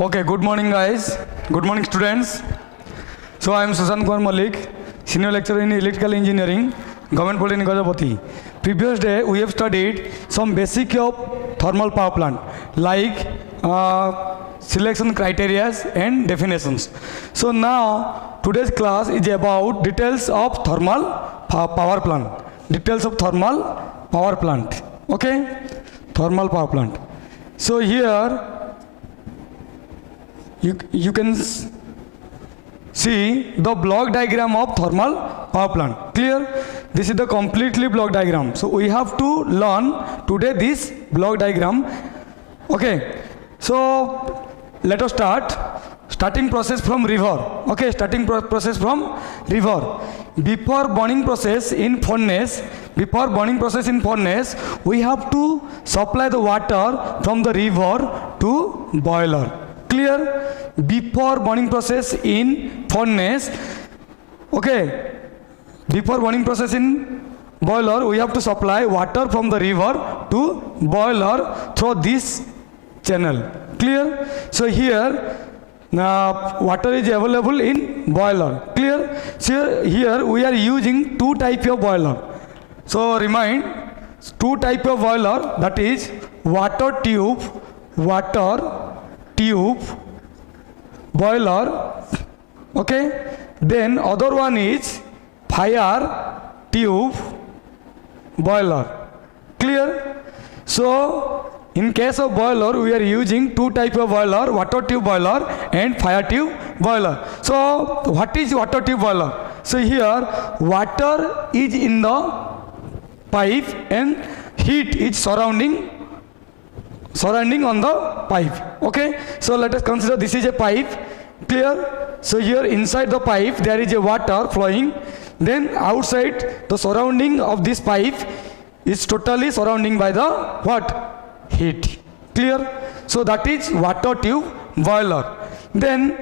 Okay, good morning guys. Good morning students. So I am Sushant Kumar Malik, Senior Lecturer in Electrical Engineering, Government Polytechnic Gajapati. Previous day we have studied some basic of thermal power plant like selection criteria and definitions. So now today's class is about details of thermal power plant. Details of thermal power plant. Okay? Thermal power plant. So here you can see the block diagram of thermal power plant. Clear? This is the completely block diagram. So we have to learn today this block diagram. Okay. So let us start. Starting process from river. Okay. Starting process from river. Before burning process in furnace, we have to supply the water from the river to boiler. Clear? Before burning process in furnace, okay, before burning process in boiler, we have to supply water from the river to boiler through this channel. Clear? So here water is available in boiler. Clear? So here we are using two types of boiler. So remind, two types of boiler, that is water tube boiler, okay, then other one is fire tube boiler. Clear? So in case of boiler we are using two type of boiler, water tube boiler and fire tube boiler. So what is water tube boiler? So here water is in the pipe and heat is surrounding on the pipe. Okay, so let us consider this is a pipe. Clear? So here inside the pipe there is a water flowing, then outside the surrounding of this pipe is totally surrounding by the what? Heat. Clear? So that is water tube boiler. Then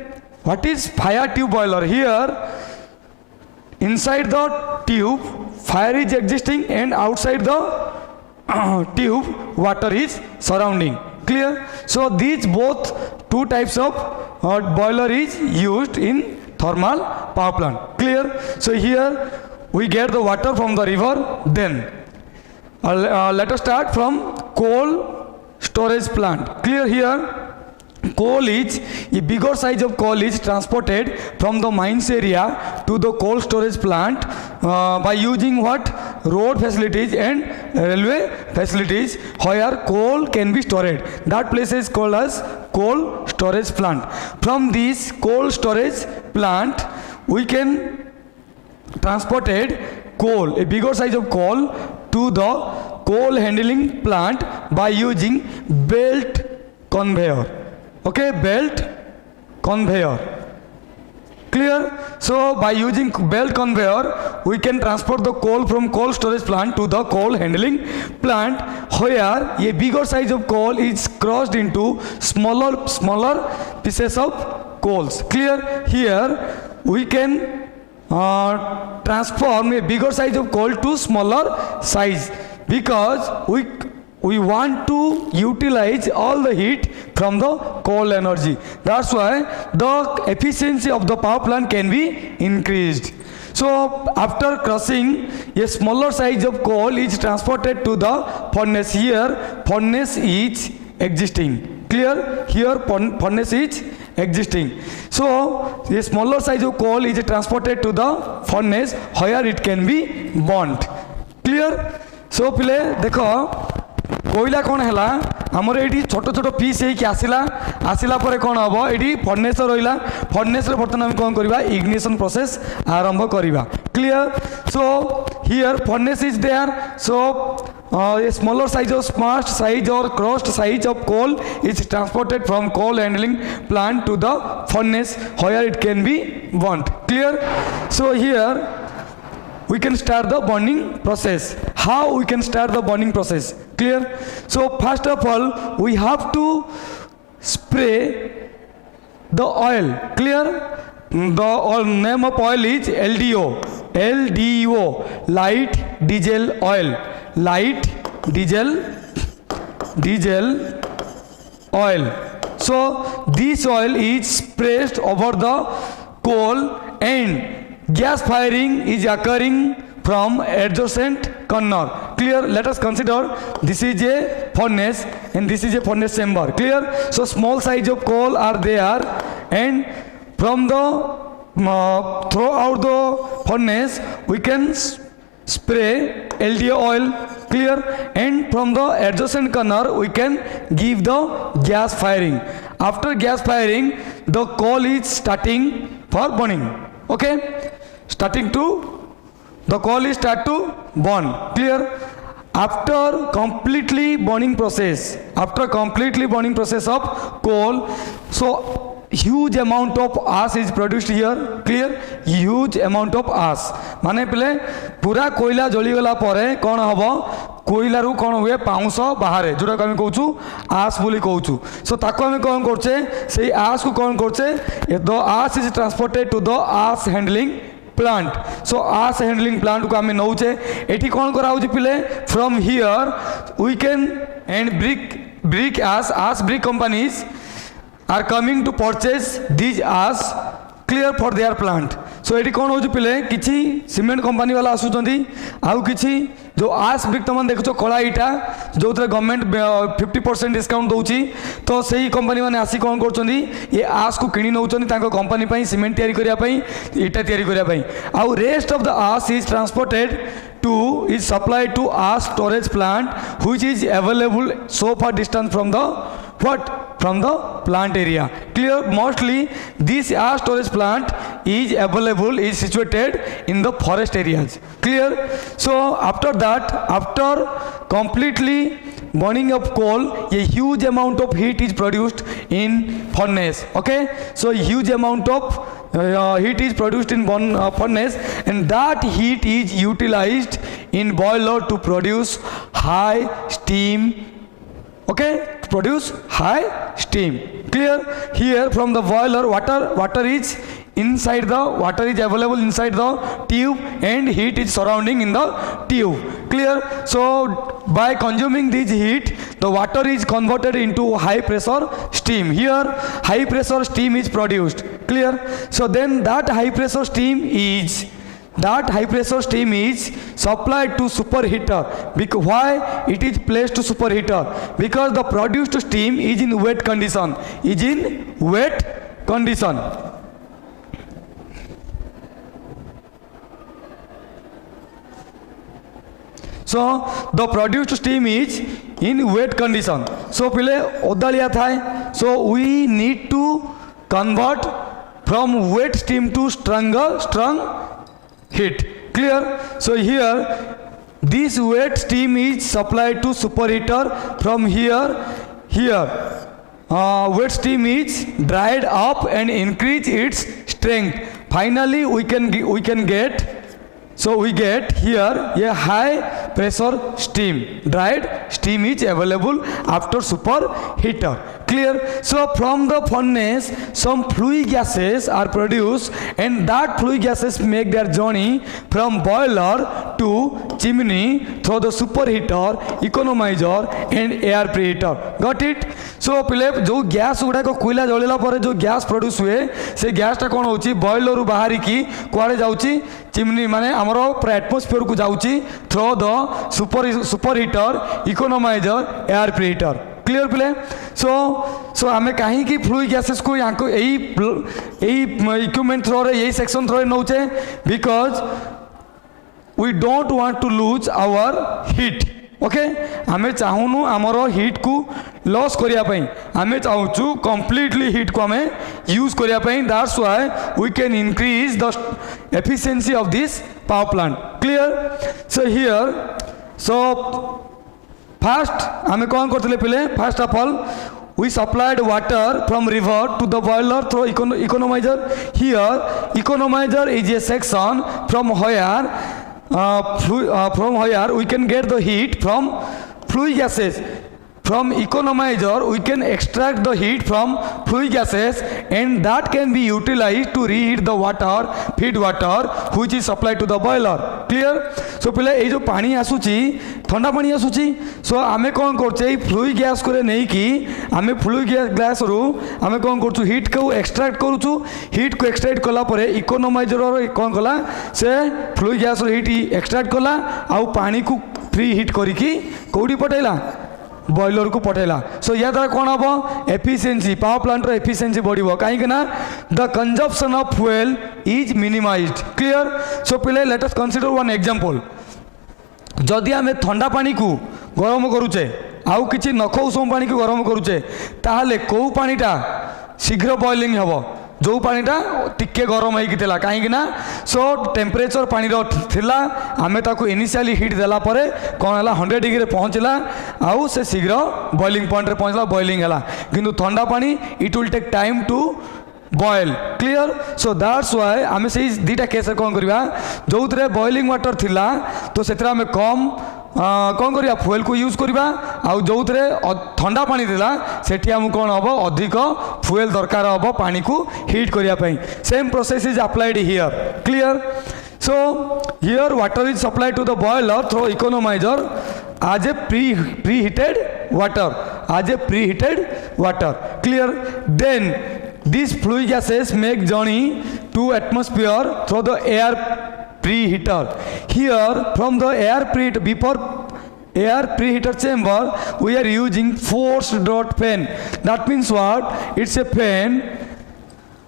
what is fire tube boiler? Here inside the tube fire is existing and outside the tube water is surrounding. Clear? So these both two types of boiler is used in thermal power plant. Clear? So here we get the water from the river. Then let us start from coal storage plant. Clear? Here coal is a bigger size of coal is transported from the mines area to the coal storage plant by using what? Road facilities and railway facilities where coal can be stored. That place is called as coal storage plant. From this coal storage plant we can transported coal, a bigger size of coal, to the coal handling plant by using belt conveyor. Okay, belt conveyor. Clear? So by using belt conveyor we can transport the coal from coal storage plant to the coal handling plant where a bigger size of coal is crushed into smaller pieces of coals. Clear? Here we can transform a bigger size of coal to smaller size because we want to utilize all the heat from the coal energy. That's why the efficiency of the power plant can be increased. So after crushing, a smaller size of coal is transported to the furnace. Here furnace is existing. Clear? Here furnace is existing. So a smaller size of coal is transported to the furnace where it can be burnt. Clear? So पिले देखो कोयला कौन है आमर ये छोट छोट piece आसला पर कौन हम ये फर्नेस रहा फर्नेस बर्तमान कौन करवा इग्निशन प्रोसेस आरंभ करवा. Clear? So here furnace is there. So a smaller size or smart size or crushed size of coal is transported from coal handling plant to the furnace where it can be burnt. Clear? So here we can start the burning process. How we can start the burning process? Clear? So first of all we have to spray the oil. Clear? The name of oil is LDO. Light diesel oil. Light diesel oil. So this oil is sprayed over the coal and gas firing is occurring from adjacent corner. Clear? Let us consider this is a furnace and this is a furnace chamber. Clear? So small size of coal are there, and from the throughout the furnace we can spray LDO oil. Clear? And from the adjacent corner we can give the gas firing. After gas firing, the coal is starting for burning. Okay, the coal is start to burn. Clear? After completely burning process of coal, so huge amount of ash is produced here. Clear? Huge amount of ash माने पहले पूरा कोयला जली गला परे कौन हबो, कोयला रु कौन हुए पाउंस बाहर जोटा आम कहूँ आश बोली कहूँ. सो ताको आम कौन करछे, से आश को कौन करछे, द आश इज ट्रांसपोर्टेड टू द आश हैंडलिंग प्लांट. सो आश हैंडलिंग प्लांट को आम नौचे एठी कौन कराउछि पिले, from here we can end brick ash brick companies are coming to purchase these ash. Clear? For their plant. So eighty कौन हो पिले किसी सीमेंट कंपनी वाला आसुचंदी आउ किसी जो आश ब्रिक तुम देखो कला इटा जो गवर्नमेंट 50% डिस्काउंट दौची, तो सही कंपनी मैंने आसी कौन करछंदी ये आश को किणी नौचंदी तांको कंपनी पई सीमेंट तयारी करिया पई, इटा तयारी करिया पई. आउ रेस्ट ऑफ द आश is transported is supplied to ash storage plant which is available so far distance from the from the plant area. Clear? Mostly this ash storage plant is situated in the forest areas. Clear? So after that, after completely burning of coal, a huge amount of heat is produced in furnace. Okay, so huge amount of heat is produced in furnace, and that heat is utilized in boiler to produce high steam. Okay, produce high steam. Clear? Here from the boiler water is inside the water is available inside the tube and heat is surrounding in the tube. Clear? So by consuming this heat, the water is converted into high pressure steam. Here high pressure steam is produced. Clear? So then that high pressure steam is supplied to superheater. Because why it is placed to superheater? Because the produced steam is in wet condition. So the produced steam is in wet condition. So पहले ओदालिया था. So we need to convert from wet steam to strong heat. Clear? So here this wet steam is supplied to superheater. From here wet steam is dried up and increase its strength. Finally we get here a high pressure steam. Dried steam is available after superheater. Clear? So from the furnace some fluid gases are produced, and that fluid gases make their journey from boiler to chimney through the superheater, economizer and air preheater. Got it? So पहले जो gas गुड़ा को कोयला जलेला पर जो gas produce हुए से gas टा कौन होची बॉयलर रु बाहरी की कुआडे जाउची चिमनी माने हमरो एटमॉस्फेयर को जाउची through the superheater, economiser, air preheater. Clear प्ले? सो आमे कहीं की फ्लूइड गैसेस को यहाँ को यही इक्विपमेंट थ्रो रे यही सेक्शन थ्रो रे नौचे, because we don't want to lose our heat. Okay, आमे चाहूनु आमर हीट को लॉस करिया पई, आमे चाहूचु कंप्लीटली हीट को आमे यूज करिया पई. That's why we can increase the efficiency of this power plant. Clear? So here First, आमे कौन करते पहले? First of all, we supplied water from river to the boiler through economizer. Here, economizer is a section from where we can get the heat from fluid gases. from economizer we can extract the heat from fluid gases and that can be utilized to reheat the water, feed water which is supplied to the boiler. Clear? So पिले ये जो पानी आसुची ठंडा पानी आसुची सो आमे कौन करछे फ्लूइड गैस करे नहीं कि आमे फ्लूइड गैस रु आमे कौन करछु हीट को एक्सट्रैक्ट करूछु हीट को एक्सट्रैक्ट कला परे इकोनोमाइजर कौन कला से फ्लूइड गैस रो हीट एक्सट्रैक्ट कला आउ पानी को फ्री हीट करिकी कोडी पटेला बॉयलर को पठेला. सो या द्वारा कौन हम एफिशिएंसी पावर प्लांट एफिशिएंसी बढ़ो कहीं the consumption of fuel is minimised. Clear? So पिले let us consider one example. जदि आम ठंडा पानी को गरम करुचे आउ किछि नख उषम पानी को गरम करुचे ताहले कौ पानीटा शीघ्र बॉइलिंग हम जो पानीटा टिके गरम होता कहीं सो टेम्परेचर पानी थिला आमे ताको इनिशियली हीट देला परे कौन है 100 डिग्री पहुँचला आउ से शीघ्र बॉइलिंग पॉइंट रे पहुँचला बॉइलिंग है किंतु ठंडा पानी it will take time to boil. Clear? So that's why आमे से दीटा केस कौन करवा जो थे बॉइलिंग वाटर थिला तो से आम कम कौन करिया फ्यूएल को यूज करिबा आउ जो थे ठंडा पानी थिला सेठी हम कौन हम अधिक फ्यूएल दरकार हम पानी को हीट करिया पई. Same process is applied here. Clear? So here water is supplied to the boiler through economizer as a preheated water. Clear? Then these fluid gases make journey to atmosphere through the air preheater. Here from the air preheater, before air preheater chamber we are using forced draught fan. That means what? It's a fan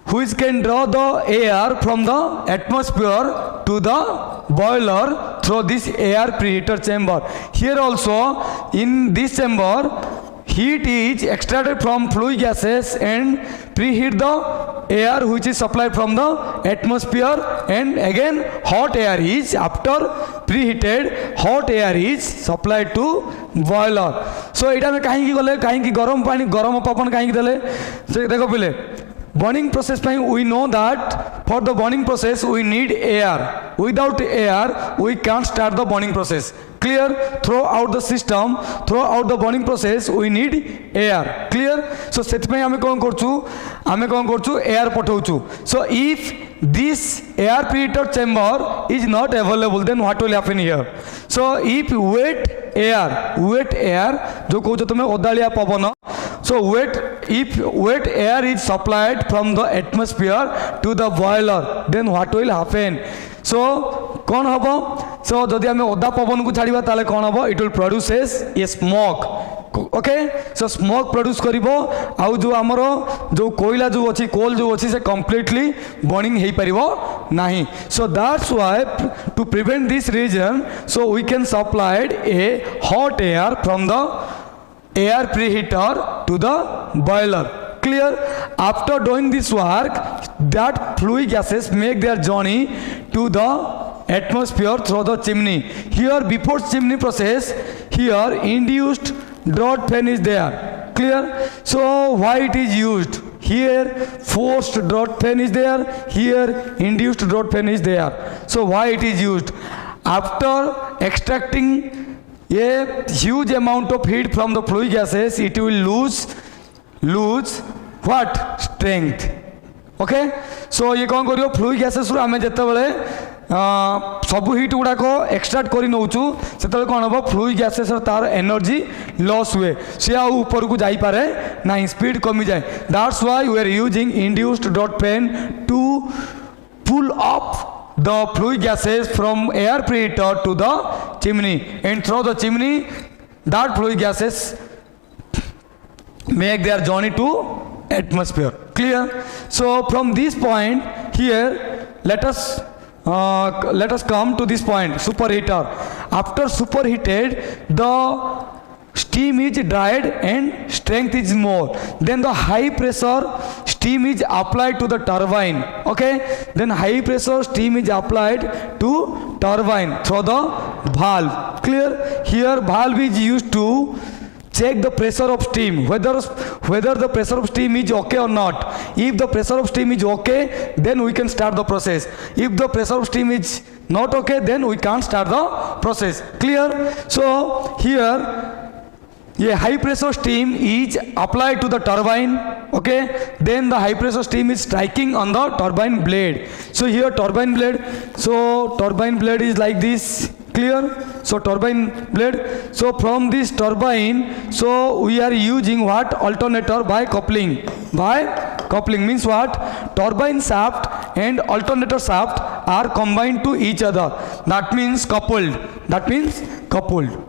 which can draw the air from the atmosphere to the boiler through this air preheater chamber. Here also in this chamber heat is extracted from fluid gases and preheat the air which is supplied from the atmosphere, and again hot air is after preheated hot air is supplied to boiler. So इटा में कहीं की गले कहीं की गरम पानी गरम पवन कहीं की दले से देखो पहले burning process time we know that for the burning process we need air. Without air we can't start the burning process. Clear? Throughout the system, throughout the burning process we need air. Clear? So set में हमें कौन करचु air पठाउचु. So if this air preheater chamber is not available then what will happen here? So if wet air जो कहूँ तुम्हें ओदालिया पवन. So if wet air is supplied from the atmosphere to the boiler then what will happen? So कौन हम? So जदि आम ओदा पवन को छाड़ा ताले कौन हम? It will produce a smoke. Okay? So smoke produce करिबो आउ जो आमर जो कोयला जो अच्छी कोल जो अच्छी से completely burning हो पारिबो नहीं. So that's why to prevent this reason so we can supply a hot air from the air preheater to the boiler. Clear? After doing this work that fluid gases make their journey to the atmosphere through the chimney. Here before chimney process here induced draught fan is there. Clear? So why it is used? Here forced draught fan is there, here induced draught fan is there. So why it is used? After extracting a huge amount of heat from the fluid gases it will lose what? Strength. Okay? So ये कौन करियो fluid gases रो आमे जत्ते बले सबु heat गुड़ाक extract कर नौचु से कौन हम फ्लूइड गैसेस तार एनर्जी लॉस हुए सी ऊपर को जाई पारे ना स्पीड कमी जाए. That's why we are using induced draught fan to pull up the fluid gases from air preheater to the chimney, and through the chimney that fluid gases make their journey to atmosphere. Clear? So from this point here let us come to this point, superheater. After superheated the steam is dried and strength is more, then the high pressure steam is applied to the turbine. Okay, then high pressure steam is applied to turbine through the valve. Clear? Here valve is used to check the pressure of steam, whether the pressure of steam is okay or not. If the pressure of steam is okay then we can start the process. If the pressure of steam is not okay then we can't start the process. Clear? So here a high pressure steam is applied to the turbine, okay, then the high pressure steam is striking on the turbine blade. So here turbine blade, so turbine blade is like this, clear? So turbine blade, so from this turbine, so we are using what? Alternator by coupling. By coupling means what? Turbine shaft and alternator shaft are combined to each other. That means coupled. That means coupled.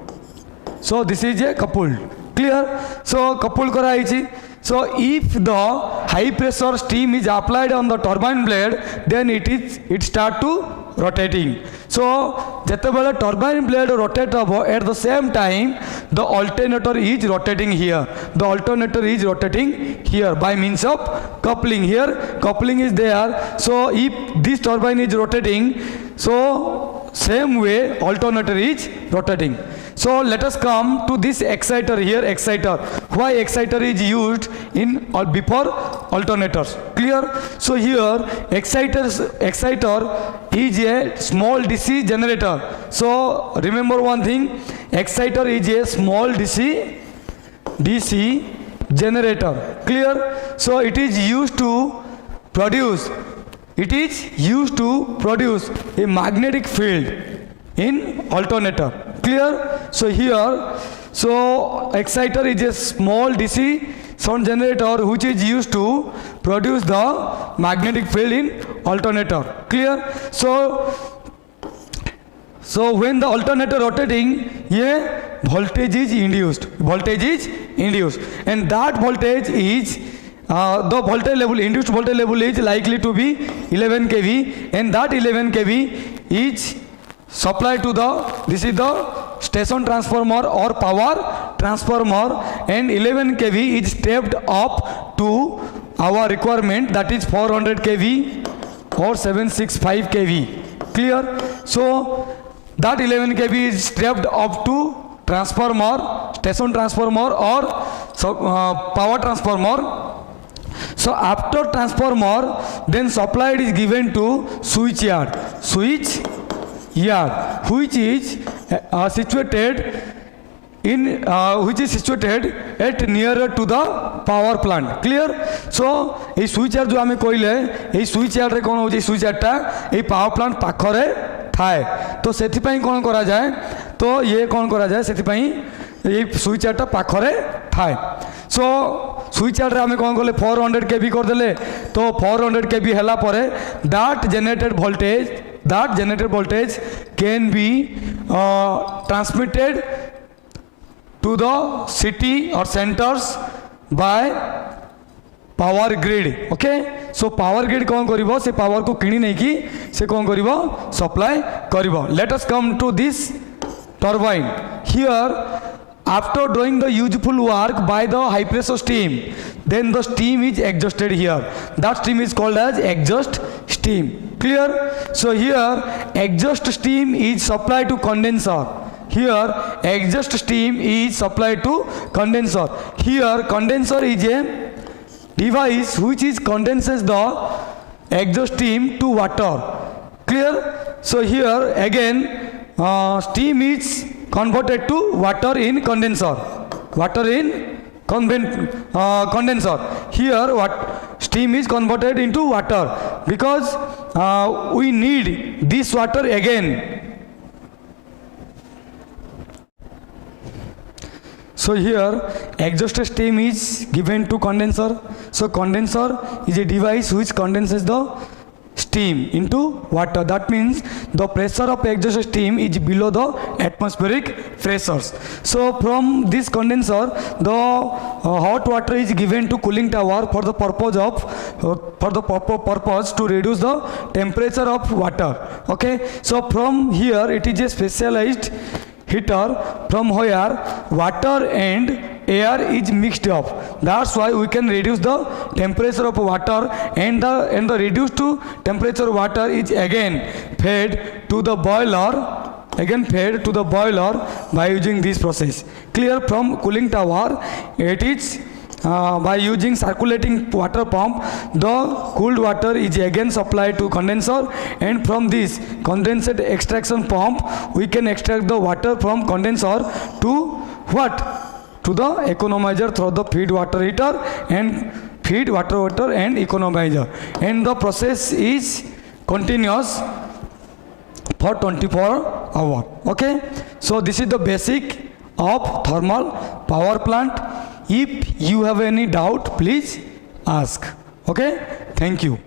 So this is a coupled, clear? So coupled kara haichi. So if the high pressure steam is applied on the turbine blade, then it start to rotating. So jetebale turbine blade rotate habo, at the same time the alternator is rotating here. The alternator is rotating here by means of coupling. Here coupling is there. So if this turbine is rotating, so same way alternator is rotating. So let us come to this exciter here, exciter. Why exciter is used in or before alternators? Clear? So here exciter is a small DC generator. So remember one thing, exciter is a small DC generator. Clear? So it is used to produce a magnetic field in alternator. Clear? So here, so exciter is a small DC sound generator which is used to produce the magnetic field in alternator. Clear? So when the alternator rotating, a voltage is induced. And that voltage is the voltage level, induced voltage level is likely to be 11 kV, and that 11 kV is supplied to this is the station transformer or power transformer, and 11 kV is stepped up to our requirement, that is 400 kV or 765 kV. Clear? So that 11 kV is stepped up to transformer, station transformer or power transformer. So after transformer, then supply is given to switch yard, which is situated at nearer to the power plant. Clear? So ये switch yard जो आमे कोइले, ये switch yard रे कौन हो जाए, switch yard टा ये power plant पाखरे थाए, तो सेथि पाई कौन करा जाए, तो ये कौन करा जाए, सेथि पाई ये switch yard टा पाखरे थाए. So switch yard रे आमे कौन कोले 400 kV कर देले, तो 400 kV हला परे that generated voltage can be transmitted to the city or centers by power grid. Okay, so power grid कौन करिवो, से power को किणी नहीं की से कौन करिवो, supply करिवो. Let us come to this turbine. Here after doing the useful work by the high pressure steam, then the steam is exhausted here. That steam is called as exhaust steam. Clear? So here exhaust steam is supplied to condenser. Here exhaust steam is supplied to condenser. Here condenser is a device which is condenses the exhaust steam to water. Clear? So here again steam is converted to water in condenser. Condenser. Here what steam is converted into water because we need this water again. So here exhaust steam is given to condenser. So condenser is a device which condenses the steam into water. That means the pressure of exhaust steam is below the atmospheric pressures. So from this condenser, the hot water is given to cooling tower for the purpose to reduce the temperature of water. Okay, so from here it is a specialized heater from where water and air is mixed up. That's why we can reduce the temperature of water, and the reduced to temperature water is again fed to the boiler by using this process. Clear? From cooling tower, it is by using circulating water pump, the cooled water is again supplied to condenser, and from this condensate extraction pump we can extract the water from condenser to what? to the economizer through the feed water heater and feed water and economizer, and the process is continuous for 24 hours. Okay, so this is the basic of thermal power plant. If you have any doubt, please ask. Okay, thank you.